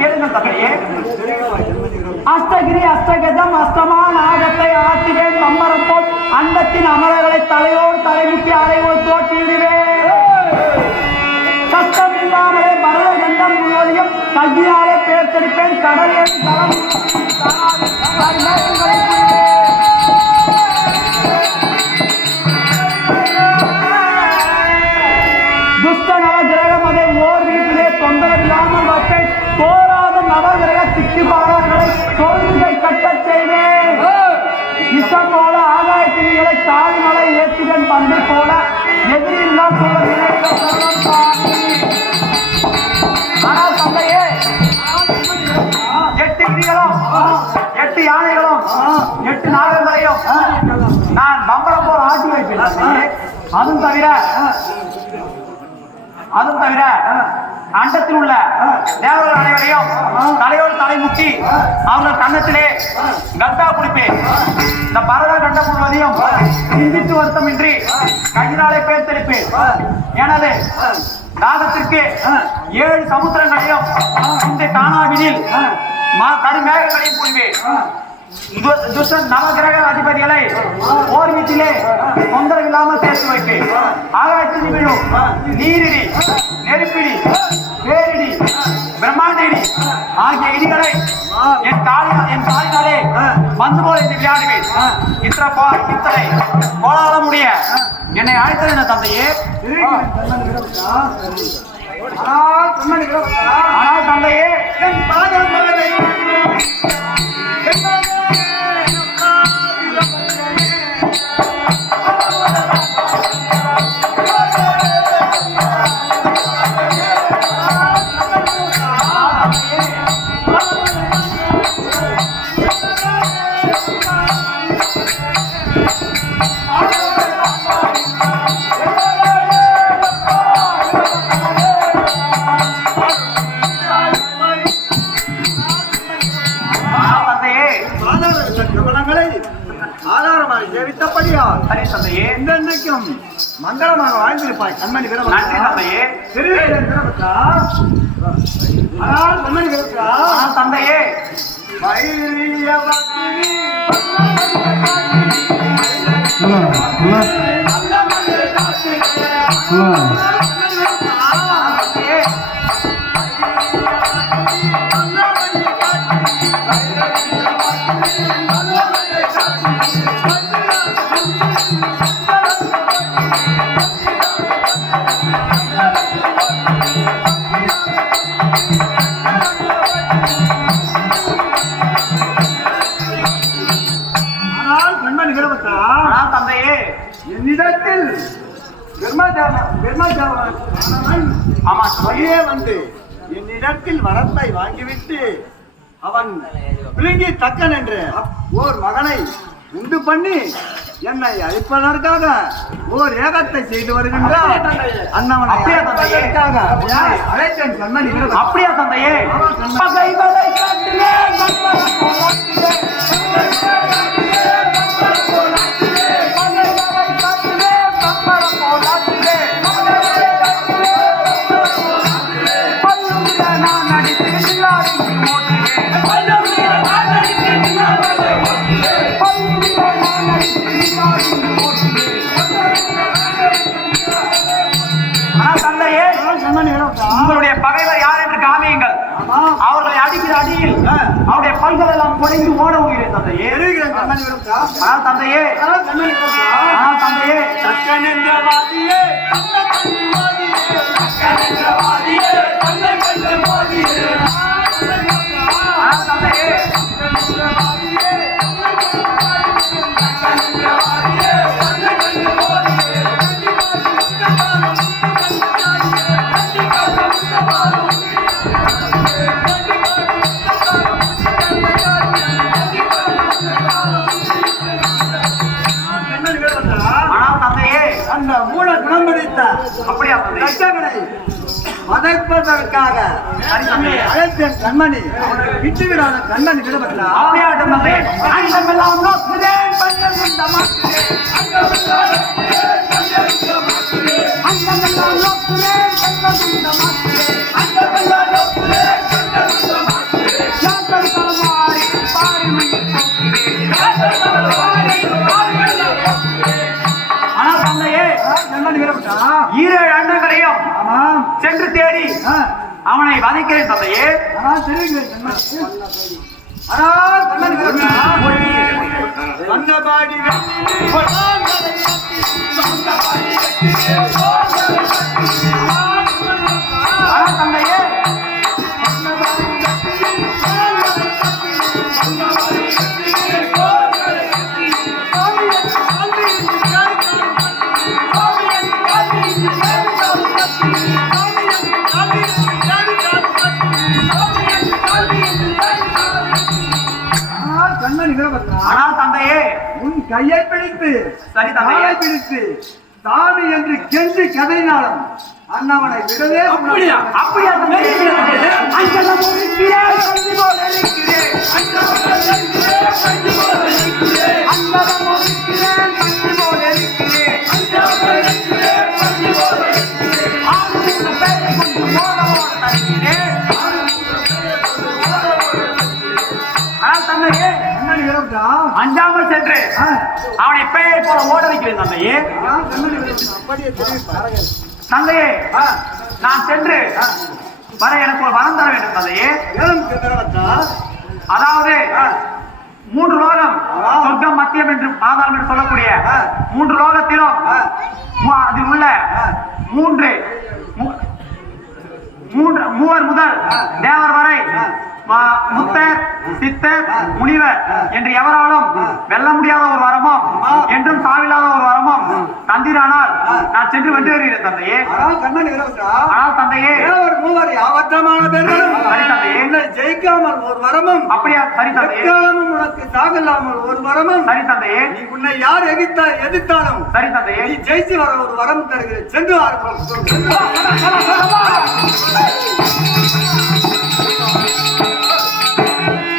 கேளுங்கள் தந்தையே. அஷ்டகிரி அஷ்டகஜம் அஷ்டமா நாகத்தை ஆட்டுவேன் மம்மரம் போல் அண்டத்தின் அமரர்களை தலையோடு தலைமுட்டி அறையோடு தோட்டிவிடுவேன். கஷ்டம் இல்லாமலே பரத கண்டம் முழுவதையும் கையாலே பேர்த்தெடுப்பேன். கடலில் துஷ்ட நவகிரகம் அதை ஓர் வீட்டிலே தொந்தரவில்லாமல் வைப்பேன். தோறாத நவகிரக திக்குபாளர்களை தோல்விகை கட்டச் செய்வேன். விஷம் போல ஆகாயத்திரிகளை தாழ்மலை ஏற்றுவேன். பந்தை போல எதிரில்லாம் சொல்ல ஆனால் தந்தையே, 8 கிரிகளும் 8 யானைகளும் 8 நாகங்களையும் நான் பம்பரம் போல் ஆட்டி வைப்பேன். அதுவும் தவிர அண்டத்தில் உள்ள தேவர்கள் அனைவரையும் தலையோடு தலைமுட்டி அவர்கள் கன்னத்திலே கத்தா குடிப்பேன். இந்த பரத கண்டம் முழுவதையும் சிந்தித்து வருத்தமின்றி கையினாலே பேர்த்தெடுப்பேன். எனது தாகத்திற்கு 7 சமுத்திரங்களையும் இந்த காணாவினில் கருமேகங்களையும் புரிவேன். துஷ்டன் நவகிரக அதிபதிகளை ஓர் வீட்டிலே தொந்தரவில்லாமல் சேர்த்து வைப்பேன். ஆகாயத்தில் விழும் நீரிடி, நெருப்பிடி, பேரிடி, பிரம்மாண்டிடி ஆகிய இடிகளை என் காலினாலே வந்து போல என்று விளையாடுவேன். இத்தனை கோலாலமுடைய என்னை அழைத்தது என தந்தையே. ஆனால் தந்தையே, என்றென்றைக்கும் மங்களமாக வாழ்ந்திருப்பாய் கண்மணி வீரபத்ரா. தந்தையே, கண்மணி வீரபத்ரா தந்தையே, என்னிடத்தில் வந்து என்னிடத்தில் வரத்தை வாங்கிவிட்டு அவன் விழுங்கி தக்கன் என்று ஓர் மகனை உண்டு பண்ணி என்னை அழிப்பதற்காக ஓர் ஏகத்தை செய்து வருகின்றார். அண்ணவனை அழைத்தேன் கண்மணி. அப்படியா தந்தையே? உங்களுடைய பகைவர் யார் என்று காமியுங்கள். அவர்களை அடிக்கிற அடியில் அவருடைய பல்கள் எல்லாம் குறைந்து ஓட போகிறேன் தந்தையே. தந்தையே, தந்தையே, அந்த மூல குணம் பிடித்த அப்படியா வதைப்பதற்காக அழைத்தேன் கண்மணி. விட்டுவிடாத கண்மணி வீரபத்ரா. அப்படியா சென்று தேடி அவனை வதைக்கிறேன் தந்தையே. ஆனால் தெரிவிக்கிறேன் கண்மணி. ஆனால் கண்மணி விரும்பா வண்ணபாடி தந்தையே கண்மணி வீரபத்ரா, ஆனால் தந்தையே உன் கையை பிடித்து சரி தந்தையே. காலை பிடித்து சாமி என்று கெஞ்சி கதையினாலும் அண்ணாவனை விடவே அப்படியா அப்படியா தந்தையே? அஞ்சலம் ஒலிக்கிறேன், பஞ்சு போல் எரிக்கிறேன். அஞ்சலம் ஒலிக்கிறேன், பஞ்சு போல் எரிக்கிறேன். ஆறு பேரை கொண்டு ஓட ஓட தருகிறேன். ஆனால் தந்தையே கண்மணி வீரபத்ரா, அஞ்சாமல் சென்று அவனை பேயை போல ஓட வைக்கிறேன் தந்தையே. கண்மணி வீரபத்ரா அப்படியே தெரிவிப்பார்கள். தந்தையே நான் சென்று வர எனக்கு ஒரு வரம் தர வேண்டும் தந்தையே. ஏலம் வீரபத்ரா, அதாவது 3 லோகம், சொர்க்கம், மத்தியம் என்று பாதாளம் என்று சொல்லக்கூடிய 3 லோகத்திலும் அதில் உள்ள மூவர் முதல் தேவர் வரை முத்தர், சித்தர், முனிவர் என்று எவராலும் வெல்ல முடியாத ஒரு வரமும் என்றும் சாவில்லாத ஒரு வரமும் தந்திரானால் நான் சென்று வென்று வருகிறேன் தந்தையே. ஆனால் கண்மணி வீரபத்ரா, ஆனால் தந்தையே தேவர் மூவர் யாவற்றமான பேர்களும் சரி தந்தையே. என்னை ஜெயிக்காமல் ஒரு வரமும் அப்படியா? சரி தந்தையே. எக்காலமும் உனக்கு சாகலாமல் ஒரு வரமும் சரி தந்தையே. நீ உன்னை யார் எதிர்த்தாலும் சரி தந்தையே. நீ ஜெயிச்சு வர ஒரு வரம் தருகிறேன். சென்று வாருங்கள்.